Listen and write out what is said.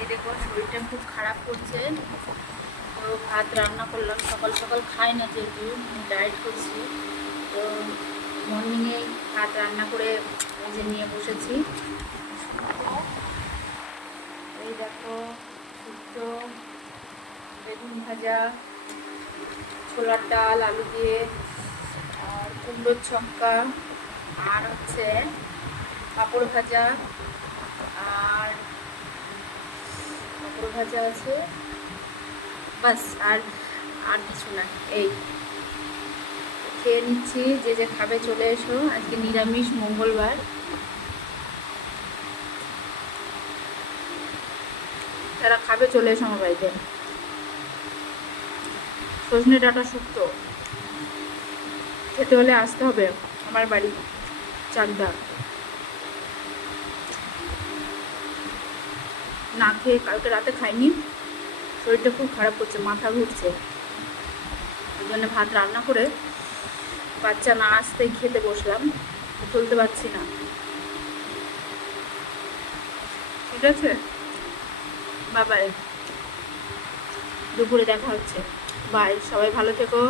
এই দেখো শরীরটা খুব খারাপ করছে, তো ভাত রান্না করলাম। সকাল সকাল খাই না যেহেতু ডায়েট করছি, তো মর্নিংয়ে ভাত রান্না করে এই যে নিয়ে বসেছি। এই দেখো শুক্তো, বেগুন ভাজা, ছোলার ডাল আলু দিয়ে, আর কুমড়োর ছক্কা, আর হচ্ছে পাঁপড় ভাজা, আর পাঁপড় ভাজা আছে বাস। আর আর কিছু না। এই খেয়ে নিচ্ছি, যে যে খাবে চলে এসো। আজকে নিরামিষ, মঙ্গলবার। তারা খাবে চলে এসো আমার বাড়িতে। সজনে ডাঁটা শুক্তো খেতে হলে আসতে হবে আমার বাড়ি, চাকদা। না খেয়ে কালকে রাতে খাইনি, শরীরটা খুব খারাপ করছে, মাথা ঘুরছে, ওই জন্য ভাত রান্না করে বাচ্চা না আসতেই খেতে বসলাম, চলতে পারছি না। ঠিক আছে, বাবাই, দুপুরে দেখা হচ্ছে। বাই, সবাই ভালো থেকো।